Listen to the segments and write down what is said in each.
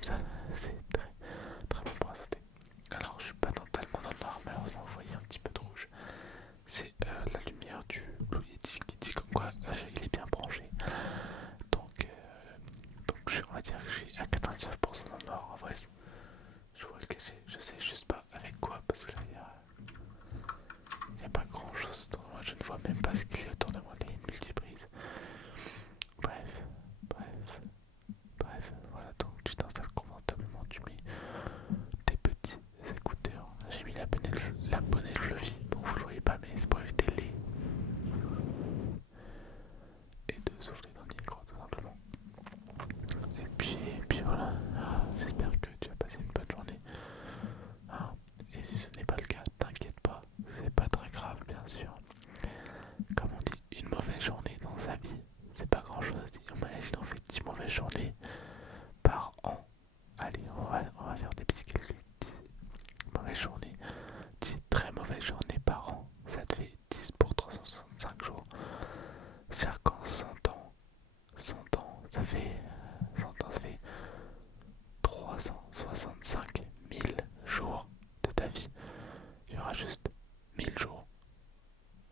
comme ça, c'est très très bon pour la santé. Alors je suis pas totalement dans le noir, malheureusement vous voyez un petit peu de rouge. C'est la lumière du Blue Yeti qui dit comme quoi il est bien branché. Donc on va dire que je suis à 99% dans le noir. En vrai, je vois le cacher, je sais juste pas avec quoi parce que là il y a pas grand chose autour de moi, je ne vois même pas ce qu'il y a autour de moi, les multiprises. Bref, bref, bref, voilà, donc tu t'installes confortablement, tu mets tes petits écouteurs. J'ai mis la bonnette Fluffy, bon vous le voyez pas mais c'est pour éviter les et de souffler dans le micro tout simplement. Et puis voilà, j'espère que tu as passé une bonne journée. Ah, et si ce n'est pas le cas, t'inquiète pas, c'est pas très grave bien sûr. Comme on dit, une mauvaise journée dans sa vie, c'est pas grand chose. Imagine on fait 10 mauvaises journées par an. Allez, on va faire des petits calculs. 10 mauvaises journées, 10 très mauvaises journées par an, ça te fait 10 pour 365 jours. C'est-à-dire qu'en 100 ans, 100 ans, ça fait 100 ans, ça fait 365 000 jours de ta vie. Il y aura juste 1000 jours.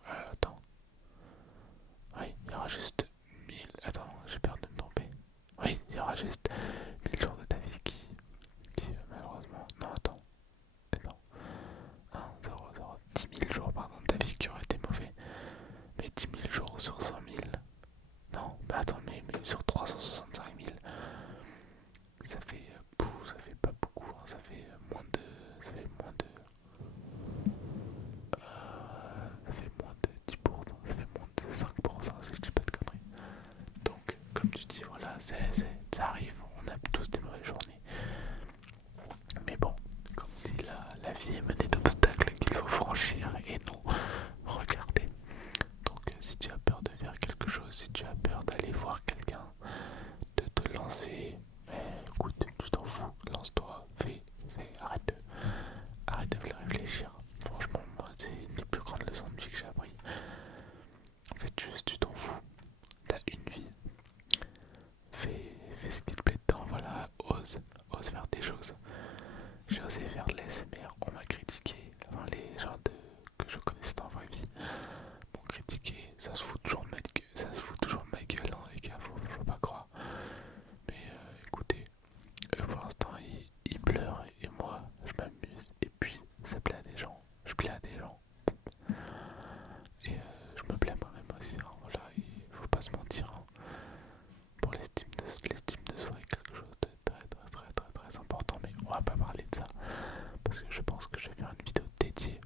Attends. Oui, il y aura juste 1000. Attends, j'ai peur de me tromper. Oui, il y aura juste 1000 jours de ta vie qui malheureusement. Non, attends. Non. 1, 0, 0. 10 000 jours, pardon, de ta vie qui auraient été mauvais. Mais 10 000 jours sur 100 000. Non, mais attends, mais sur 365 000. Ça fait pas beaucoup. Hein, ça fait moins de. Ça fait moins de. Ça fait moins de 10%, ça fait moins de 5% si je dis pas de conneries. Donc, comme tu dis, voilà, ça arrive, on a tous des mauvaises journées. Mais bon, comme on dit, la vie est menée d'obstacles qu'il faut franchir et non regarder. Donc, si tu as peur de faire quelque chose, si tu as peur d'aller voir quelqu'un, de te lancer, mais écoute, tu t'en fous, lance-toi, fais, arrête de réfléchir. Franchement, moi, c'est une des plus grandes leçons de vie que j'ai appris. En fait, juste, tu t'en fous. T'as une vie. Fais ce qu'il te plaît dedans, voilà. Ose faire des choses. J'ai osé faire de l'ASMR, on m'a critiqué. Enfin, les gens que je connaissais dans la vraie vie m'ont critiqué. Ça se fout toujours de ma gueule, hein, les gars, faut pas croire. Mais écoutez, pour l'instant, ils pleurent et moi, je m'amuse. Et puis, ça plaît à des gens. Je plais à des gens. Et je me plais moi-même aussi. Hein, voilà, il faut pas se mentir. Hein. Pour l'estime de soi est quelque chose de très important. Mais on va pas parler de ça. Parce que je pense que je vais faire une vidéo dédiée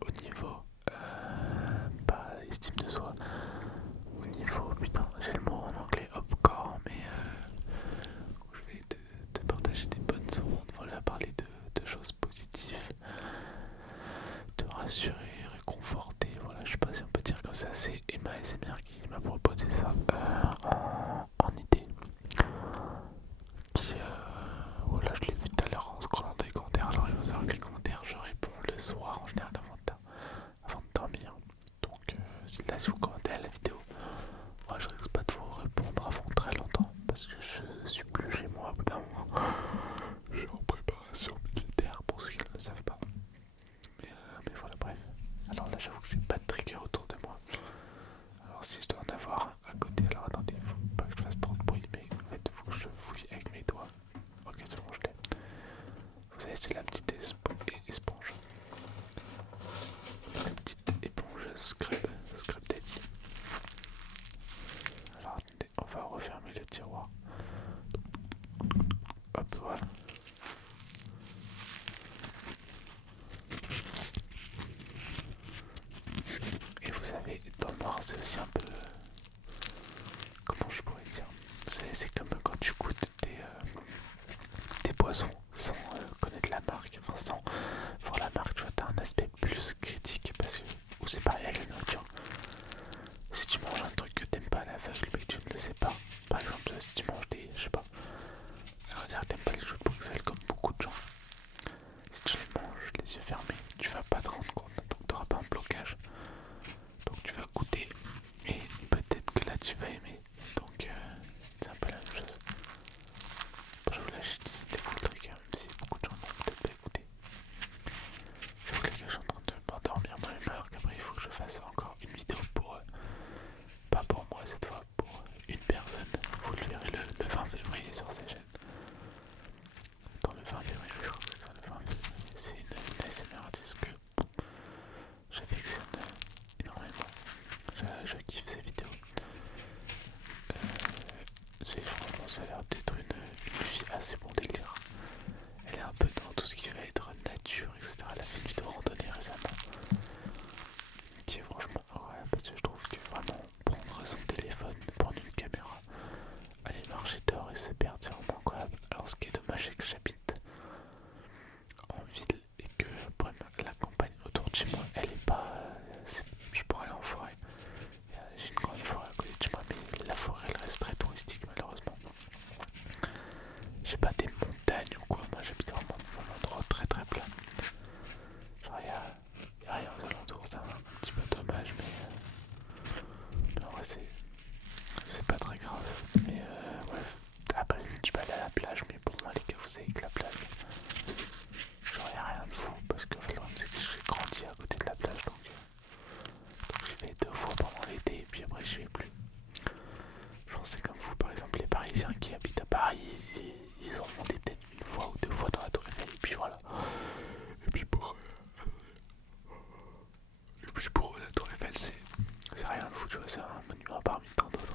au niveau, pas estime de soi. Au niveau, putain, j'ai le mot en anglais, hopcore, mais où je vais te partager des bonnes ondes, voilà, parler de choses positives, te rassurer, réconforter, voilà, je sais pas si on peut dire comme ça, c'est Emma SMR qui m'a proposé ça en idée. Qui, voilà, je l'ai vu tout à l'heure en scrollant dans les commentaires, alors il va savoir que les commentaires, je réponds le soir en général avant de dormir. Donc là, si vous commentez à la vidéo, moi je risque pas de vous répondre avant très longtemps parce que je suis plus chez moi au bout d'un moment. Je suis en préparation militaire pour ceux qui ne le savent pas. Mais voilà, bref. Alors là, j'avoue que j'ai pas de trigger autour de moi. Alors si je dois en avoir un à côté, alors attendez, faut pas que je fasse trop de bruit, mais en fait, faut que je fouille avec mes doigts. Ok, c'est bon, je l'ai. Vous savez, c'est la petite esponge. La petite éponge Scrub Daddy. Alors attendez, on va refermer le tiroir. Hop, voilà. Et vous savez, dans le noir, c'est aussi un peu... comment je pourrais dire? Vous savez, c'est comme quand tu goûtes des boissons sans connaître la marque, enfin sans voir la marque, tu vois, t'as un aspect plus critique parce que... ou c'est pareil avec la nourriture. Si tu manges un truc que t'aimes pas à l'aveugle mais que tu ne le sais pas, par exemple, si tu manges des... je sais pas, on va dire que t'aimes pas les choux de Bruxelles comme beaucoup de gens. Si tu les manges les yeux fermés, tu vas pas te rendre compte, donc t'auras pas un blocage. Donc tu vas goûter et peut-être que là tu vas aimer. Donc c'est un peu la même chose. Bon, je vous franchement, ça a l'air d'être une fille assez bon délire. Elle est un peu dans tout ce qui va être nature, etc. Elle a fait du randonnée récemment, qui est franchement incroyable parce que je trouve que vraiment prendre son téléphone, prendre une caméra, aller marcher dehors et se perdre, c'est vraiment incroyable. Alors, ce qui est dommage, c'est que j'habite en ville et que la campagne autour de chez moi, elle est pas. Je pourrais aller en forêt. J'ai une grande forêt à côté de chez moi, mais la forêt elle reste très touristique malheureusement. J'ai pas des montagnes ou quoi, moi j'habite vraiment dans un endroit très très plat. Genre y a rien aux alentours, c'est un petit peu dommage, mais en vrai c'est pas très grave. Mais bref, après tu peux aller à la plage, mais pour moi les gars vous savez que la plage, genre y a rien de fou, parce que en fait, le problème c'est que j'ai grandi à côté de la plage, donc j'y vais 2 fois pendant l'été et puis après j'y vais plus. Genre c'est comme vous par exemple les Parisiens qui habitent à Paris, ils ont monté peut-être 1 fois ou 2 fois dans la Tour Eiffel et puis voilà. Et puis pour eux, la Tour Eiffel c'est rien de fou, tu vois, c'est un monument parmi tant d'autres.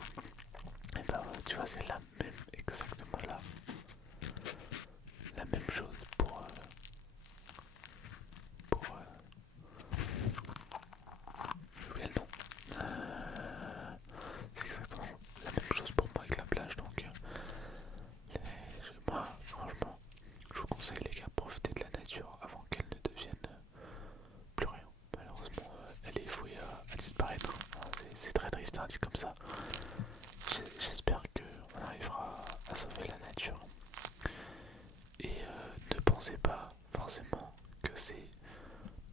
Et ben tu vois c'est la même, exactement la même chose pour j'ai oublié le nom. C'est exactement la même chose pour moi avec la plage, donc moi franchement je vous conseille les gars, profitez de la nature avant qu'elle ne devienne plus rien. Malheureusement elle est vouée à disparaître. Enfin, c'est très triste hein, dit comme ça. J'espère qu'on arrivera à sauver la nature. Et ne pensez pas forcément que c'est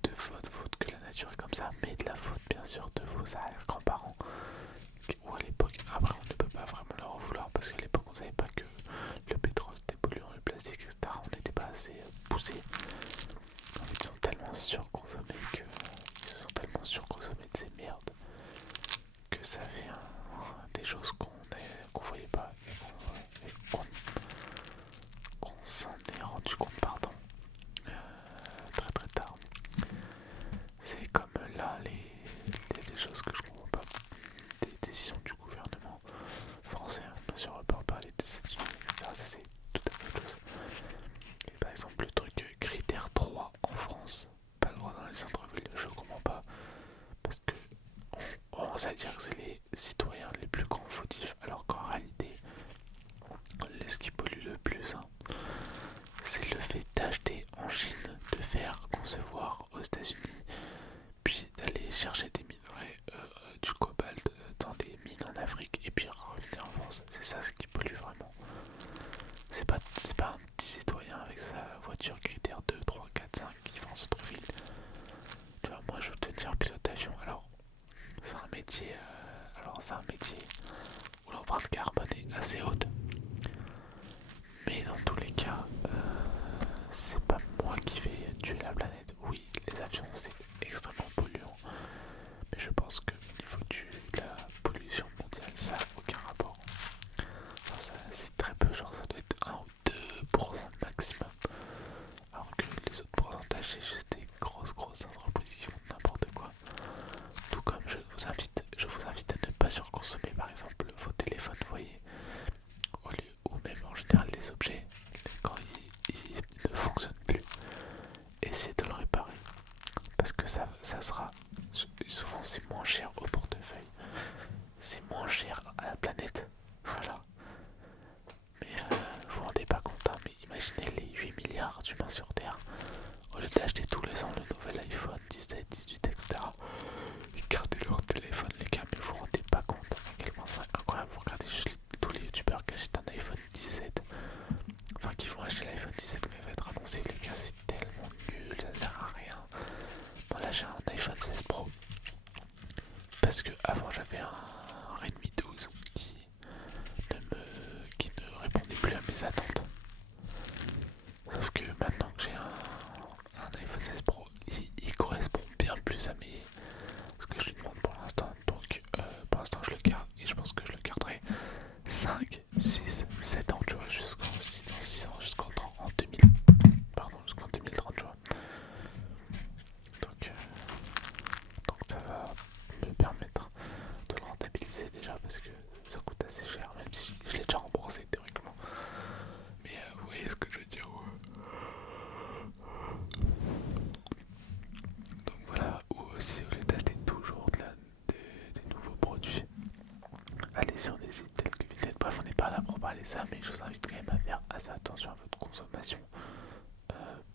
de votre faute que la nature est comme ça, mais de la faute bien sûr de vos arrière-grands-parents. Ou à l'époque, après on ne peut pas vraiment leur en vouloir parce qu'à l'époque on savait pas que le pétrole c'était polluant, le plastique, etc. On n'était pas assez poussés. En fait, ils sont tellement surconsommés ils se sont tellement surconsommés de ces merdes que ça fait des choses qu'on voyait pas et qu'on s'en est rendu compte, pardon, très très tard. C'est comme là les choses que je comprends pas, des décisions du gouvernement français, hein, bien sûr on va pas en parler des États-Unis, etc. Ça c'est tout à fait autre chose. Et par exemple le truc critère 3 en France, pas le droit dans les centres-villes, je comprends pas, parce que on sait dire que c'est les citoyens les plus grands fautifs, alors qu'en réalité, ce qui pollue le plus, hein, c'est le fait d'acheter en Chine, de faire concevoir aux États-Unis, puis d'aller chercher des minerais, du cobalt dans des mines en Afrique, et puis revenir en France. C'est ça ce qui pollue vraiment. C'est pas un petit citoyen avec sa voiture critère 2, 3, 4, 5 qui va en centre-ville. Tu vois, moi je veux devenir pilote d'avion, alors c'est un métier où l'empreinte carbone est assez haute. Mais dans tous les cas, c'est pas moi qui vais tuer la planète. Oui, les avions c'est extrêmement polluant. Mais je pense que au niveau de la pollution mondiale, ça n'a aucun rapport. Enfin, c'est très peu, genre ça doit être 1 ou 2% maximum. Alors que les autres pourcentages, c'est juste des grosses entreprises qui font n'importe quoi. Tout comme je vous invite à ne pas surconsommer par exemple vos téléphones, vous voyez, ou même en général des objets, quand ils ne fonctionnent plus, essayez de le réparer. Parce que ça sera, souvent c'est moins cher au portefeuille, c'est moins cher à la planète, voilà. Mais vous vous rendez pas compte, hein, mais imaginez les 8 milliards d'humains sur Terre, au lieu d'acheter tous les ans le nouvel iPhone 17, 18, etc. Ils gardez leur téléphone les gars, mais vous vous rendez pas compte à quel point c'est incroyable. Vous regardez juste tous les youtubeurs qui achètent un iPhone 17, enfin qui vont acheter l'iPhone 17 quand il va être annoncé, les gars c'est tellement nul, ça sert à rien. Bon là j'ai un iPhone 16 Pro, parce que avant j'avais un Redmi 12 qui ne répondait plus à mes attentes. Sauf que maintenant que j'ai un iPhone 16 Pro, il correspond bien plus à ce que je lui demande pour l'instant. Donc pour l'instant je le garde et je pense que je le garderai 5, 6, 7 ans, tu vois, dans 6 ans, jusqu'en 2030, tu vois. Donc ça va me permettre de le rentabiliser déjà parce que ça coûte assez cher, même si je l'ai déjà remboursé. pas là pour parler de ça, mais je vous invite quand même à faire assez attention à votre consommation.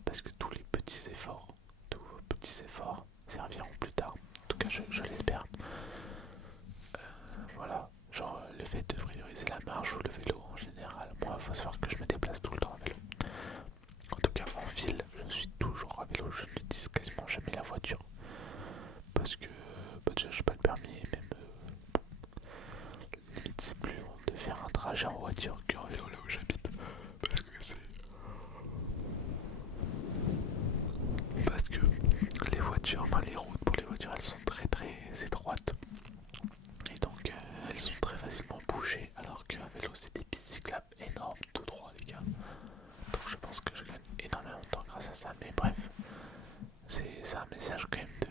Parce que tous vos petits efforts serviront plus tard. En tout cas, je l'espère. Voilà, genre le fait de prioriser la marche ou le vélo en général. Moi, il faut savoir que je me déplace tout le temps à vélo. En tout cas, en ville, je suis toujours à vélo. Je n'utilise quasiment jamais la voiture. Parce que déjà, j'ai pas le permis et même limite, c'est plus long de faire un trajet en voiture qu'en vélo là où j'habite. Parce que les voitures, enfin les routes pour les voitures, elles sont très très étroites. Et donc elles sont très facilement bougées. Alors qu'à vélo, c'est des pistes cyclables énormes, tout droit, les gars. Donc je pense que je gagne énormément de temps grâce à ça. Mais bref, c'est un message quand même de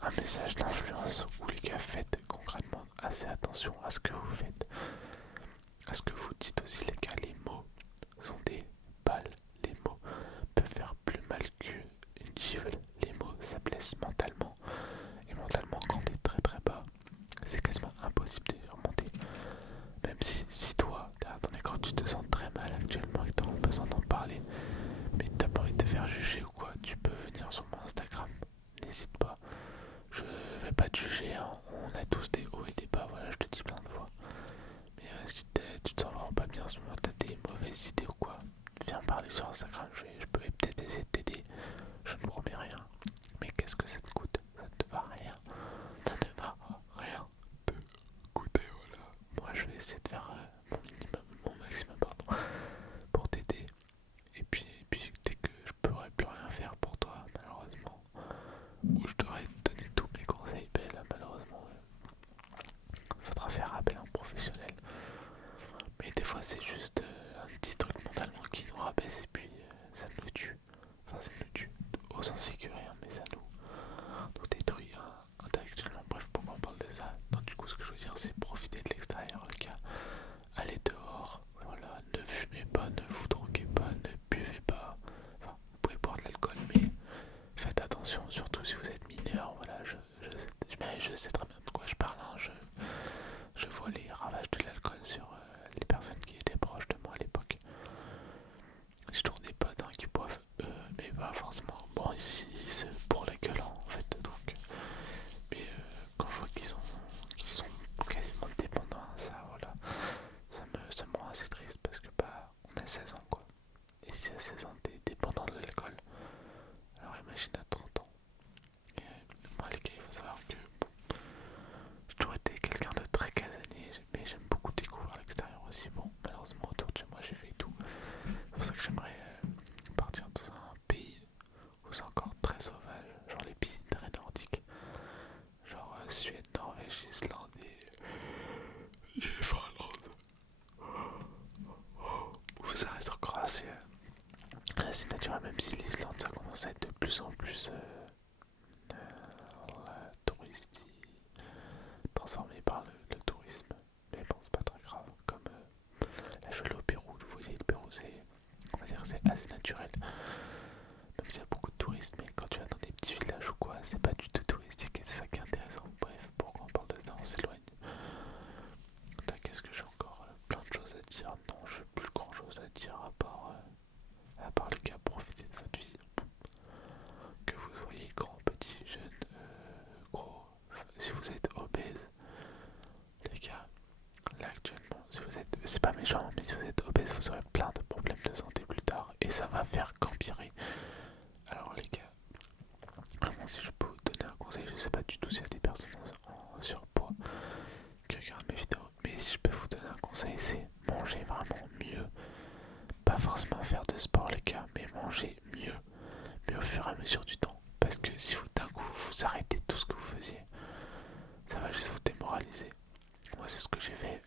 un message d'influence où les gars faites concrètement assez attention à ce que vous faites, à ce que vous dites aussi les gars. Les mots sont des balles, les mots peuvent faire plus mal qu'une gifle. Les mots ça blesse mentalement, et mentalement quand t'es très très bas c'est quasiment impossible de remonter. Même si toi t'as ton écran, tu te sens très mal actuellement et t'as besoin d'en parler, mais t'as pas envie de te faire juger ou quoi, tu peux venir sur mon Instagram, n'hésite pas. Je vais pas te juger, hein. On a tous des hauts et des bas, voilà, je te dis plein de fois. Mais si tu te sens vraiment pas bien en ce moment, t'as des mauvaises idées ou quoi, viens me parler sur Instagram, je peux peut-être essayer de t'aider. Je ne promets rien, mais qu'est-ce que ça te coûte? Ça ne te va rien, ça ne va rien te coûter, voilà. Moi je vais essayer de faire mon minimum, mon maximum, pardon, pour t'aider. Et puis dès que je pourrais plus rien faire pour toi, malheureusement, ou je devrais te donner tous mes conseils, ben là malheureusement, faudra faire appel à un professionnel. Mais des fois c'est juste un petit truc mentalement qui nous rabaisse et puis ça nous tue. Enfin ça nous tue au sens figuré, hein, mais ça nous détruit intellectuellement. Bref, pourquoi on parle de ça? Donc du coup ce que je veux dire c'est profiter de l'extérieur les gars. Allez dehors, voilà, ne fumez pas, ne vous droguez pas, ne buvez pas. Enfin, vous pouvez boire de l'alcool mais faites attention, surtout si vous êtes mineur. Voilà, je sais très bien de quoi je parle, hein. Je vois les ravages de l'alcool sur les personnes qui étaient proches de moi à l'époque. J'ai toujours des potes hein, qui boivent, mais pas forcément. Bon, ici, c'est pour la gueule hein, en fait. Donc, mais quand je vois qu'ils sont quasiment dépendants à ça, voilà, ça me rend assez triste parce que bah, on a 16 ans quoi. Et si à 16 ans t'es dépendant de l'alcool, alors imagine à 30 ans. Et, moi les gars, il faut savoir que j'ai toujours été quelqu'un de très casanier, mais j'aime beaucoup découvrir l'extérieur aussi. Bon, malheureusement autour de chez moi j'ai fait tout. C'est pour ça que j'aimerais partir dans un pays où c'est encore très sauvage, genre les pays très nordiques, genre Suède, Norvège, Islande et Finlande, où ça reste encore assez naturel, même si l'Islande ça commence à être de plus en plus touristique, transformé par le tourisme. Mais bon, c'est pas très grave. Comme là, je suis allé au Pérou, vous voyez, le Pérou, on va dire, c'est assez naturel. Même s'il y a beaucoup de touristes, mais quand tu vas dans des petits villages ou quoi, c'est pas du tout touristique et c'est ça qui est intéressant. Bref, pourquoi on parle de ça, on s'éloigne. Qu'est-ce que j'ai encore plein de choses à dire. Non, j'ai plus grand chose à dire à part les gars, profitez de votre vie. Que vous soyez grand, petit, jeune, gros, si vous êtes obèse, les gars, là actuellement, si vous êtes, c'est pas méchant, mais si vous êtes obèse, vous aurez plein de problèmes de santé plus tard et ça va faire qu'empirer. Alors les gars, vraiment si je peux vous donner un conseil, je sais pas du tout s'il y a des personnes en surpoids qui regardent mes vidéos, mais si je peux vous donner un conseil, c'est manger vraiment mieux. Pas forcément faire de sport les gars, mais manger mieux, mais au fur et à mesure du temps. Parce que si vous d'un coup vous arrêtez tout ce que vous faisiez, ça va juste vous démoraliser. Moi c'est ce que j'ai fait,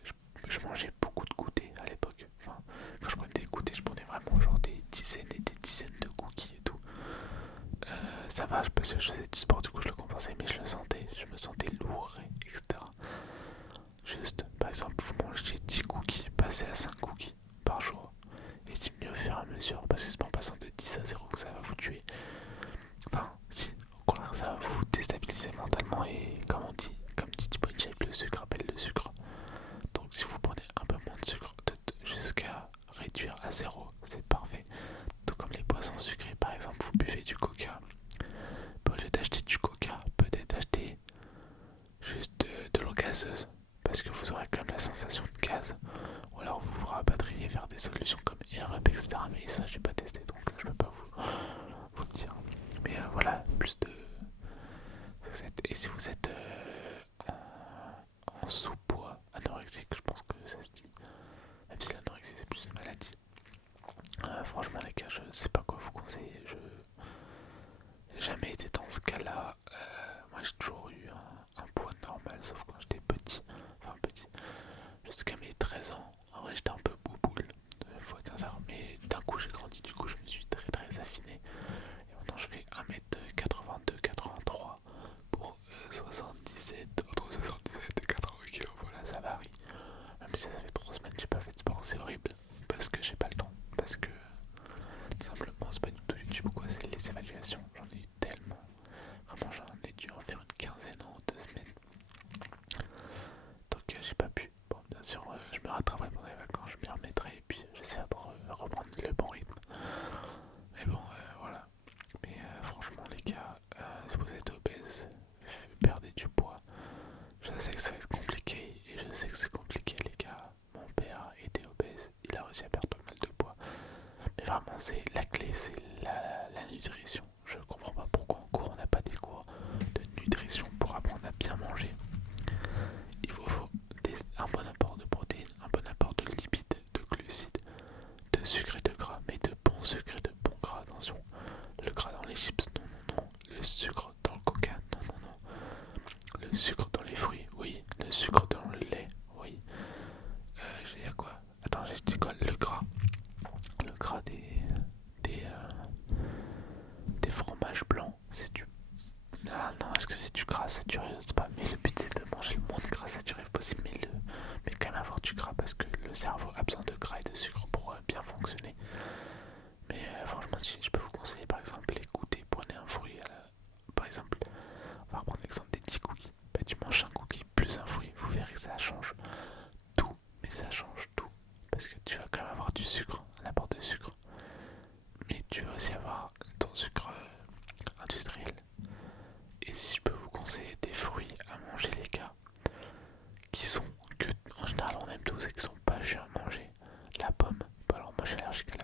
je mangeais beaucoup de goûters à l'époque. Enfin, quand je prenais des goûters, je prenais vraiment genre des dizaines et des dizaines de cookies et tout. Ça va, parce que je faisais du sport, du coup je le compensais, mais je me sentais lourd, etc. Juste, par exemple, vous mangez 10 cookies, passez à 5 cookies par jour. Et diminuez au fur et à mesure, parce que c'est pas en passant de 10 à 0 que ça va vous tuer. Enfin, si, au contraire, ça va vous déstabiliser mentalement et comme dit Thibaut Inchep, le sucre appelle le sucre. parce que vous aurez quand même la sensation de gaz, ou alors vous vous rapatriez vers des solutions comme AirUp, etc. Mais ça j'ai pas testé donc je peux pas vous le dire. Mais voilà, plus de... Et si vous êtes en sous-poids anorexique, je pense que ça se dit, même si l'anorexie c'est plus une maladie. Franchement les gars, je sais pas quoi vous conseiller, je j'ai jamais été dans ce cas-là. Moi j'ai toujours eu un poids normal, sauf quand j'étais petit, enfin petit, jusqu'à mes 13 ans. En vrai j'étais un peu bouboule, faut être sincère, mais d'un coup j'ai grandi, du coup je me suis très très affiné. Et maintenant je fais 1m82, 83 pour 77, entre 77 et 80 kg, voilà ça varie. Même si ça fait 3 semaines que j'ai pas fait de sport, c'est horrible, parce que j'ai pas le temps, parce que tout simplement c'est pas du tout YouTube ou quoi, c'est les évaluations, j'en ai eu tellement. Vraiment j'en ai dû en faire une quinzaine en 2 semaines. Donc j'ai pas pu. Bon bien sûr je me rattraperai pendant les vacances, je m'y remettrai et puis j'essaierai de reprendre le bon rythme. Mais bon voilà. Mais franchement les gars, si vous êtes obèse, perdez du poids. Je sais que ça va être compliqué et je sais que c'est compliqué les gars. Mon père était obèse, il a réussi à perdre pas mal de poids. Mais vraiment c'est la clé, c'est la nutrition. Je comprends pas pourquoi en cours on n'a pas des cours de nutrition pour apprendre à bien manger. Il vous faut un bon apport de protéines, un bon apport de lipides, de glucides, de sucre et de gras, mais de bons sucres et de bons gras, attention. Le gras dans les chips, non, non, non. Le sucre dans le coca, non, non, non. Le sucre dans les fruits, oui. Le sucre dans le lait, oui. J'ai à quoi? Attends, j'ai dit quoi? Le gras. Le gras des, euh, des fromages blancs, c'est du... Ah non, est-ce que c'est du gras saturé? Je sais pas, mais le but c'est de manger le moins de gras saturé possible, mais quand même avoir du gras parce que le cerveau a besoin de gras et de sucre pour bien fonctionner. Mais franchement, si je peux vous conseiller par exemple les goûter, prenez un fruit par exemple, on va reprendre l'exemple des petits cookies. Bah, tu manges un cookie plus un fruit, vous verrez que ça change tout, mais ça change tout. Parce que tu vas quand même avoir du sucre, un apport de sucre, mais tu vas aussi avoir ton sucre industriel. Et si je peux vous conseiller des fruits à manger les gars, qui sont que en général on aime tous et qui sont pas chers à manger, la pomme. Bah alors moi je suis allergique à